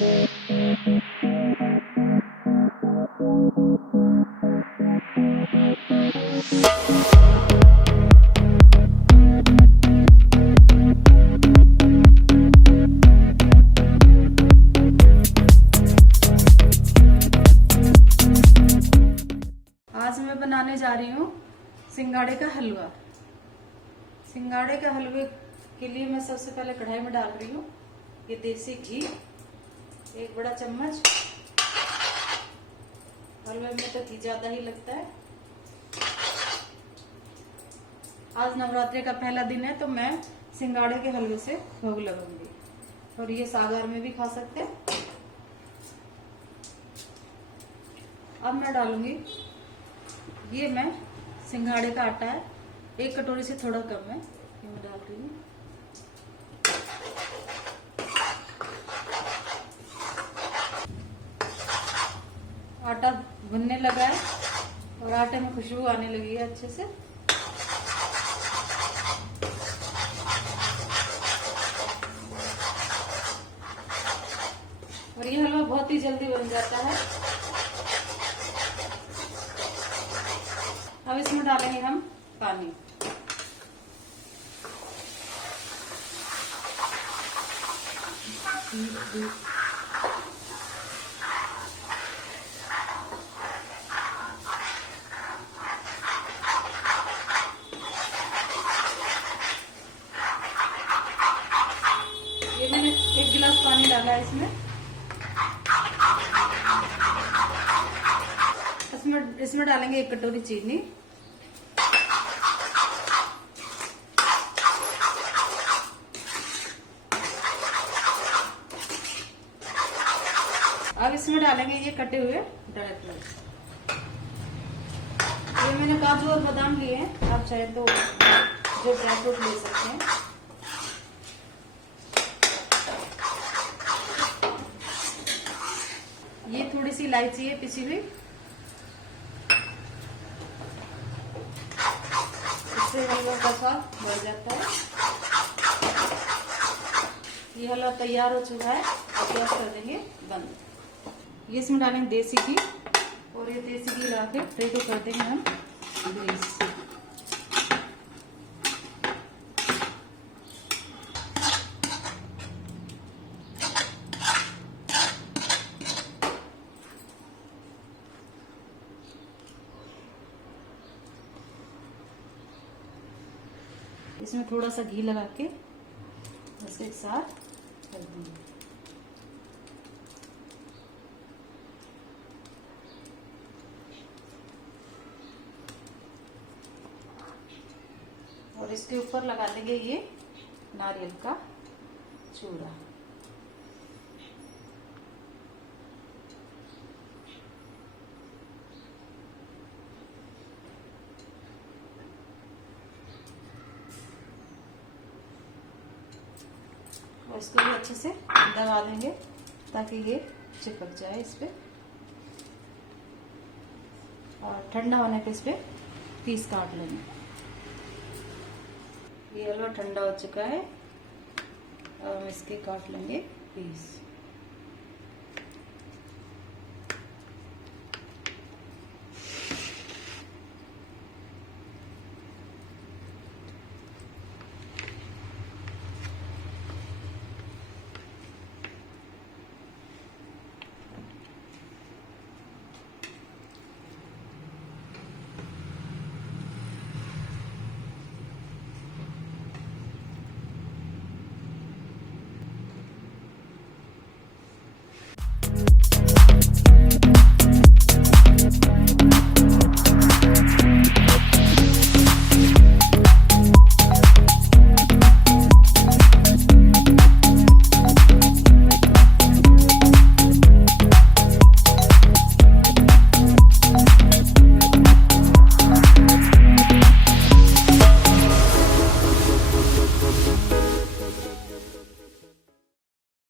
आज मैं बनाने जा रही हूँ सिंघाड़े का हलवा। सिंघाड़े के हलवे के लिए मैं सबसे पहले कढ़ाई में डाल रही हूँ ये देसी घी, 1 बड़ा चम्मच। हलवे में तो घी ज्यादा ही लगता है। आज नवरात्रि का पहला दिन है तो मैं सिंघाड़े के हलवे से भोग लगाऊंगी और ये सागर में भी खा सकते हैं। अब मैं डालूंगी, ये मैं सिंघाड़े का आटा है, 1 कटोरी से थोड़ा कम है, ये मैं डाल रही हूँ। आटा भुनने लगा है और आटे में खुशबू आने लगी है अच्छे से। और ये हलवा बहुत ही जल्दी बन जाता है। अब इसमें डालेंगे हम पानी। ये मैंने 1 गिलास पानी डाला है इसमें। इसमें डालेंगे 1 कटोरी चीनी। अब इसमें डालेंगे ये कटे हुए ड्राई फ्रूट्स। ये मैंने काजू और बादाम लिए हैं, आप चाहे तो जो ड्राई फ्रूट ले सकते हैं। ये थोड़ी सी इलायची है पिसी हुई, इससे हलवा का स्वाद बढ़ जाता है। ये हलवा तैयार हो चुका है, अब गैस कर देंगे बंद। ये इसमें डालेंगे देसी घी और ये देसी घी ला के रेडी कर देंगे हम ग्रीस। इसमें थोड़ा सा घी लगा के ऐसे एक साथ कर देंगे। और इसके ऊपर लगा देंगे ये नारियल का चूड़ा। और इसको भी अच्छे से दबा देंगे ताकि ये चिपक जाए इस पे। और ठंडा होने पे इस पे पीस काट लेंगे। ये हलवा ठंडा हो चुका है, अब हम इसके काट लेंगे पीस।